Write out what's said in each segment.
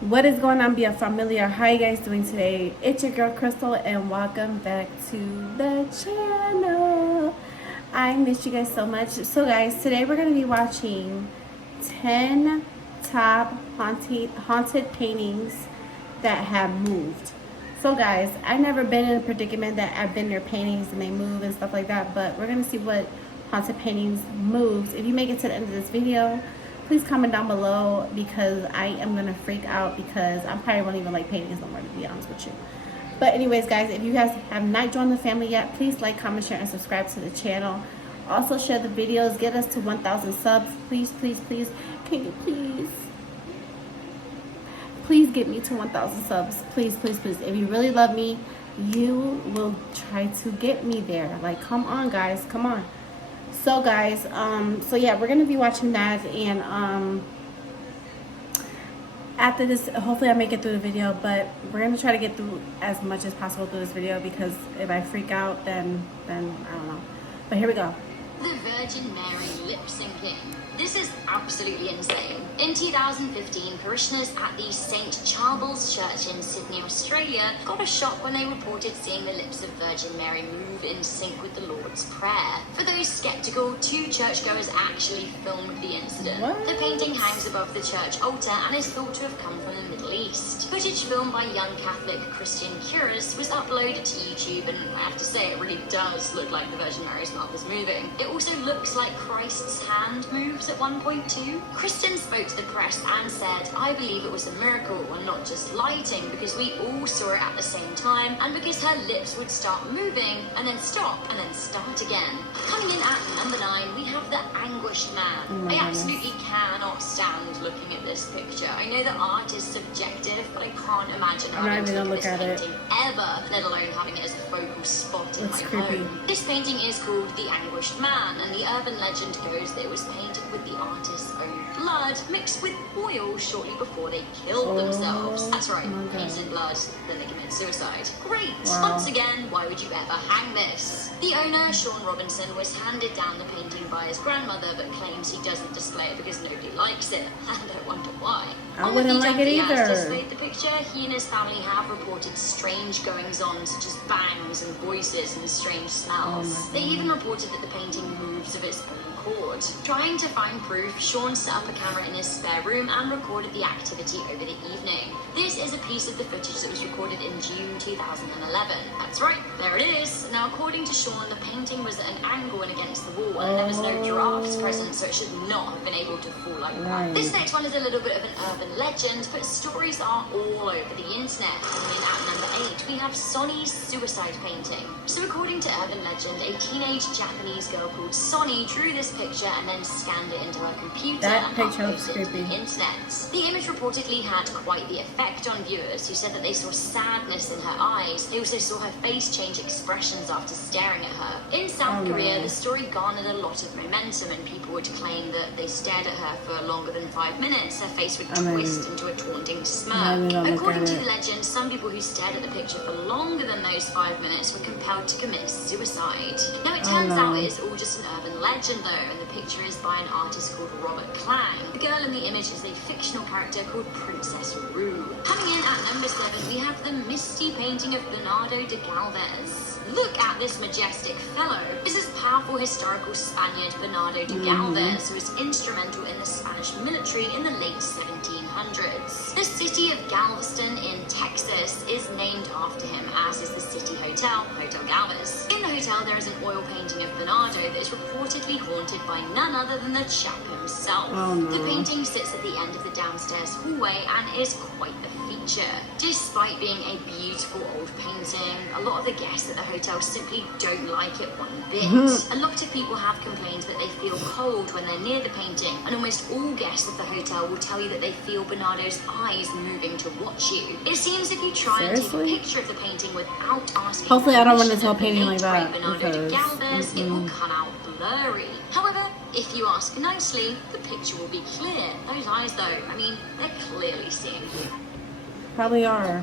What is going on, Be Familiar? How you guys doing today? It's your girl Crystal and welcome back to the channel. I miss you guys so much. So guys, today we're going to be watching 10 top haunted paintings that have moved. So guys, I've never been in a predicament that I've been near paintings and they move and stuff like that, but we're going to see what haunted paintings moves. If you make it to the end of this video, please comment down below because I am gonna freak out because I probably won't even like paintings no more, to be honest with you. But anyways, guys, if you guys have not joined the family yet, please like, comment, share, and subscribe to the channel. Also share the videos, get us to 1,000 subs. Please, please, please, can you please get me to 1,000 subs. Please, please, please. If you really love me, you will try to get me there. Like, come on, guys, come on. So guys, so yeah, we're gonna be watching that, and after this, hopefully I make it through the video, but we're gonna try to get through as much as possible through this video, because if I freak out, then I don't know. But here we go. The Virgin Mary lip syncing. This is absolutely insane. In 2015, parishioners at the St. Charbel's Church in Sydney, Australia, got a shock when they reported seeing the lips of Virgin Mary move in sync with the Lord's Prayer. For those skeptical, 2 churchgoers actually filmed the incident. What? The painting hangs above the church altar and is thought to have come from the Middle East. Footage filmed by young Catholic Christian Curas was uploaded to YouTube, and I have to say, it really does look like the Virgin Mary's mouth is moving. It also looks like Christ's hand moves at one point too. Kristen spoke to the press and said, "I believe it was a miracle and not just lighting, because we all saw it at the same time, and because her lips would start moving and then stop and then start again." Coming in at number 9, we have the Anguished Man. I absolutely cannot stand looking at this picture. I know that art is subjective, but I can't imagine having to look at this painting ever, let alone having it as a focal spot in my home. This painting is called The Anguished Man, and the urban legend goes that it was painted with the artist's own blood mixed with oil shortly before they killed themselves. That's right, painted in blood, then they commit suicide. Great! Once again, why would you ever hang this? The owner, Sean Robinson, was handed down the painting by his grandmother, but claims he doesn't display it because nobody likes it, and I wonder why. I wouldn't like it either. He has displayed the picture, he and his family have reported strange goings-on, such as bangs and voices and strange smells. They even reported that the painting moves of its own accord. Trying to find proof, Sean set up a camera in his spare room and recorded the activity over the evening. This is a piece of the footage that was recorded in June 2011. That's right, there it is. Now, according to Sean, the painting was at an angle and against the wall, and there was no giraffes present, so it should not have been able to fall like that. This next one is a little bit of an urban legend, but stories are all over the internet. And at number 8, we have Sonny's suicide painting. So according to urban legend, a teenage Japanese girl called Sonny drew this picture and then scanned it into her computer and uploaded it to the internet. The image reportedly had quite the effect on viewers, who said that they saw sadness in her eyes. They also saw her face change expressions after staring at her. In South Korea, the story garnered a lot of momentum, and people would claim that they stared at her for longer than 5 minutes. Her face would twist into a taunting smirk. According to the legend, some people who stared at the picture for longer than those 5 minutes were compelled to commit suicide. Now, it turns out it is all just an urban legend though, and the picture is by an artist called Robert Klang. The girl in the image is a fictional character called Princess Rue. Coming in at number 7, we have the misty painting of Bernardo de Galvez. Look at this majestic fellow. This is powerful historical Spaniard Bernardo de Galvez, who was instrumental in the Spanish military in the late 1700s. The city of Galveston in Texas is named after him, as is the city hotel, Hotel Galvez. In the hotel, there is an oil painting of Bernardo that is reportedly haunted by none other than the chap himself. The painting sits at the end of the downstairs hallway and is quite the feature. Despite being a beautiful old painting, a lot of the guests at the hotel simply don't like it one bit. A lot of people have complained that they feel cold when they're near the painting, and almost all guests at the hotel will tell you that they feel Bernardo's eyes moving to watch you. It seems if you try and take a picture of the painting without asking, hopefully I don't want to tell painting like that, Bernardo de Galvez, it will come out blurry. However, if you ask nicely, the picture will be clear. Those eyes though, I mean, they're clearly seeing you. Probably are.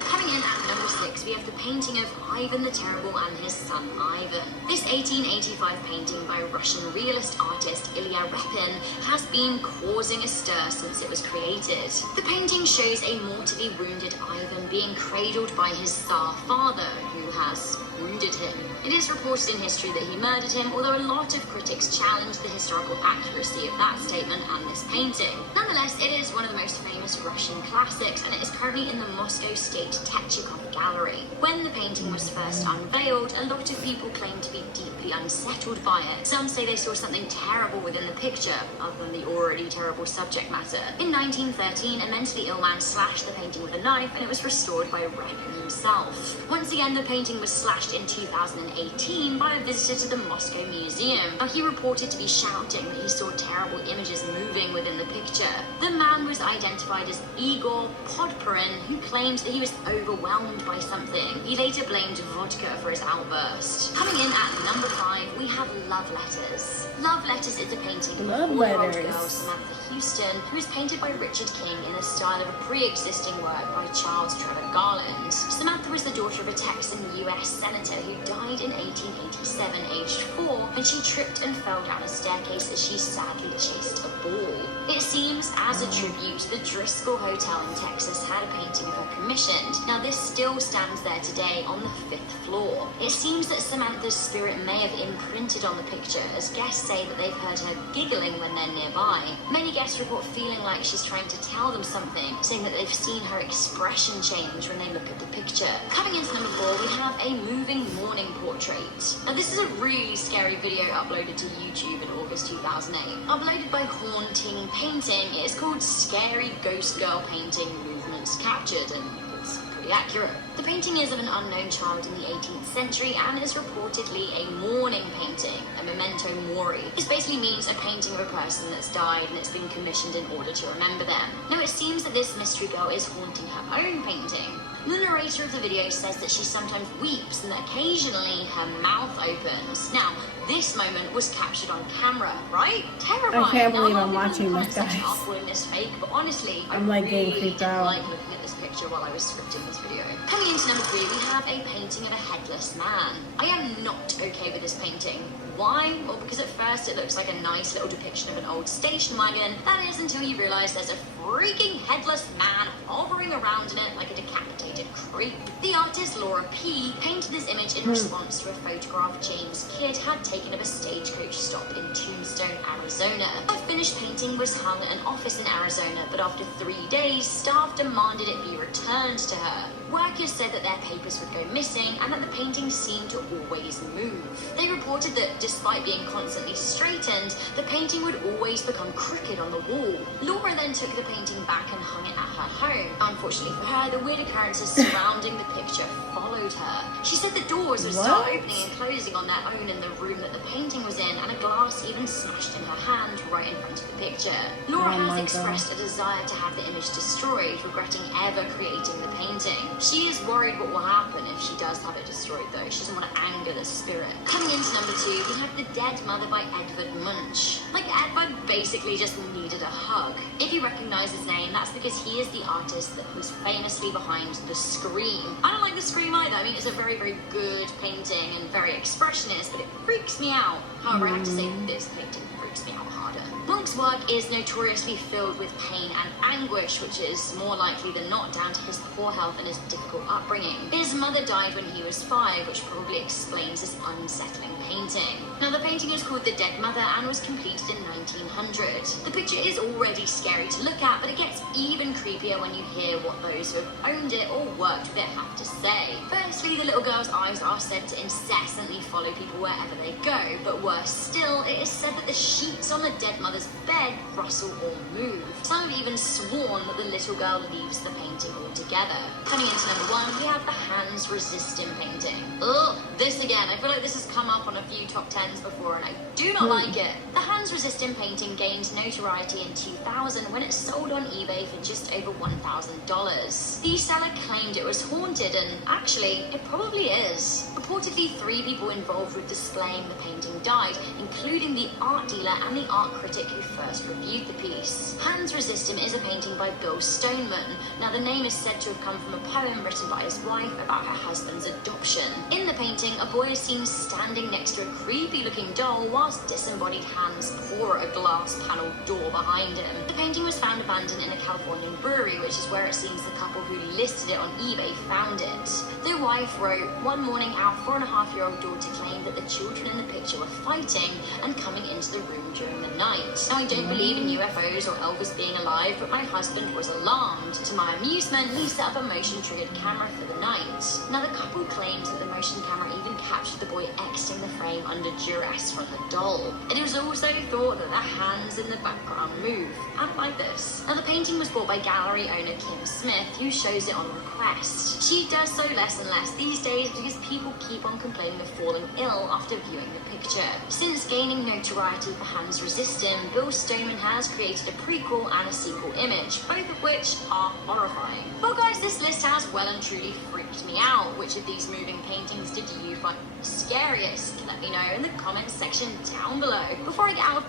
Coming in at number 6, we have the painting of Ivan the Terrible and his son Ivan. This 1885 painting by Russian realist artist Ilya Repin has been causing a stir since it was created. The painting shows a mortally wounded Ivan being cradled by his Tsar father, who has wounded him. It is reported in history that he murdered him, although a lot of critics challenge the historical accuracy of that statement and this painting. Nonetheless, it is one of the most famous Russian classics, and it is currently in the Moscow State Technikov Gallery. When the painting was first unveiled, a lot of people claimed to be deeply unsettled by it. Some say they saw something terrible within the picture, other than the already terrible subject matter. In 1913, a mentally ill man slashed the painting with a knife, and it was restored by Repin himself. Once again, the painting was slashed in 2018 by a visitor to the Moscow Museum. He reported to be shouting that he saw terrible images moving within the picture. The man was identified as Igor Podporin, who claimed that he was overwhelmed by something. He later blamed vodka for his outburst. Coming in at number 5, we have Love Letters. Love Letters is a painting of a 4-year-old girl, Samantha Houston, who was painted by Richard King in the style of a pre-existing work by Charles Trevor Garland. Samantha was the daughter of a Texan U.S. senator who died in 1887, aged 4, and she tripped and fell down a staircase as she sadly chased a ball. It seems, as a tribute, the Driscoll Hotel in Texas had a painting of her commissioned. Now, this still stands there today on the 5th floor. It seems that Samantha's spirit may have imprinted on the picture, as guests say that they've heard her giggling when they're nearby. Many guests report feeling like she's trying to tell them something, saying that they've seen her expression change when they look at the picture. Coming into number 4, we have a moving morning portrait. Now, this is a really scary video uploaded to YouTube in August 2008. Uploaded by Haunting Painting, it is called Scary Ghost Girl Painting Movements Captured, and it's pretty accurate. The painting is of an unknown child in the 18th century and is reportedly a mourning painting, a memento mori. This basically means a painting of a person that's died and it's been commissioned in order to remember them. Now, it seems that this mystery girl is haunting her own painting. The narrator of the video says that she sometimes weeps and that occasionally her mouth opens. Now, this moment was captured on camera, right? Terrifying. I can't believe now, I'm watching this, such guys. awkwardness fake, but honestly, I'm like really getting creeped didn't out. like looking at this picture while I was scripting this video. Coming into number 3, we have a painting of a headless man. I am not okay with this painting. Why? Well, because at first it looks like a nice little depiction of an old station wagon. That is until you realise there's a freaking headless man hovering around in it like a decapitated creep. The artist Laura P. painted this image in response to a photograph James Kidd had taken of a stagecoach stop in Tombstone, Arizona. A finished painting was hung at an office in Arizona, but after 3 days, staff demanded it be returned to her. Workers said that their papers would go missing and that the painting seemed to always move. They reported that despite being constantly straightened, the painting would always become crooked on the wall. Laura then took the painting back and hung it at her home. Unfortunately for her, the weird occurrences surrounding the picture followed her. She said the doors would start opening and closing on their own in the room that the painting was in, and a glass even smashed in her hand right in front of the picture. Laura has expressed a desire to have the image destroyed, regretting ever creating the painting. She is worried what will happen if she does have it destroyed, though. She doesn't want to anger the spirit. Coming into number 2, we have The Dead Mother by Edvard Munch. Like, Edvard basically just needed a hug. If you recognize his name, that's because he is the artist that was famously behind The Scream. I don't like The Scream either. I mean, it's a very, very good painting and very expressionist, but it freaks me out. However, I have to say that this painting freaks me out harder. Munch's work is notoriously filled with pain and anguish, which is more likely than not down to his poor health and his difficult upbringing. His mother died when he was 5, which probably explains this unsettling painting. Now, the painting is called The Dead Mother and was completed in 1900. The picture is already scary to look at, but it gets even creepier when you hear what those who have owned it or worked with it have to say. Firstly, the little girl's eyes are said to incessantly follow people wherever they go, but worse still, it is said that the sheets on the dead mother's bed rustle or move. Some have even sworn that the little girl leaves the painting altogether. Coming into number 1, we have the Hans Resisting painting. Ugh, this again, I feel like this has come up on a few top 10s before and I do not like it. The Hans Resisting painting gained notoriety in 2000 when it sold on eBay for just over $1,000. The seller claimed it was haunted, and actually, it probably is. Reportedly, 3 people involved with displaying the painting died, including the art dealer and the art critic who first reviewed the piece. Hans Resistum is a painting by Bill Stoneman. Now, the name is said to have come from a poem written by his wife about her husband's adoption. In the painting, a boy is seen standing next to a creepy-looking doll whilst disembodied hands pour a glass-paneled door behind him. The painting was found abandoned in a Californian brewery, which is where it seems the couple who listed it on eBay found it. The wife wrote, "One morning, our 4.5-year-old daughter claimed that the children in the picture were fighting and coming into the room during the night. Now, I don't believe in UFOs or Elvis being alive, but my husband was alarmed. To my amusement, he set up a motion-triggered camera for the night." Now, the couple claims that the motion camera even captured the boy exiting the frame under duress from the doll. It was also thought that the hands in the background move. I don't like this. Now, the painting was bought by gallery owner Kim Smith, who shows it on request. She does so less and less these days because people keep on complaining of falling ill after viewing the picture. Since gaining notoriety for Hans Resistum, Bill Stoneman has created a prequel and a sequel image, both of which are horrifying. Well guys, this list has well and truly freaked me out. Which of these moving paintings did you find scariest? Let me know in the comments section down below. Before I get out of...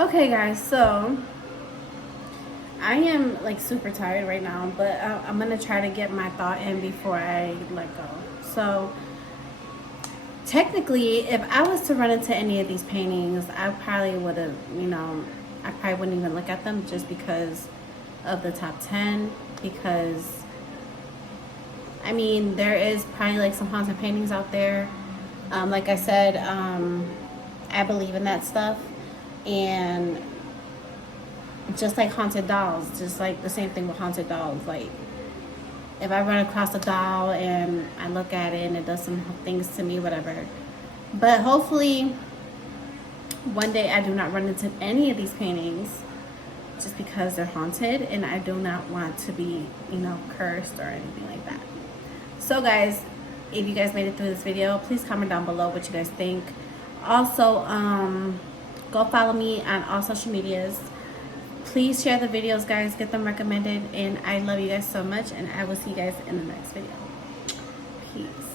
Okay guys, so I am like super tired right now, but I'm gonna try to get my thought in before I let go. So technically, if I was to run into any of these paintings, I probably would have, I probably wouldn't even look at them just because of the top 10, because I mean, there is probably like some haunted paintings out there. Like I said, I believe in that stuff. And just like haunted dolls, just like the same thing with haunted dolls. Like if I run across a doll and I look at it and it does some things to me, whatever. But hopefully one day I do not run into any of these paintings just because they're haunted, and I do not want to be, cursed or anything like that. So guys, if you guys made it through this video, please comment down below what you guys think. Also, go follow me on all social medias. Please share the videos, guys. Get them recommended. And I love you guys so much. And I will see you guys in the next video. Peace.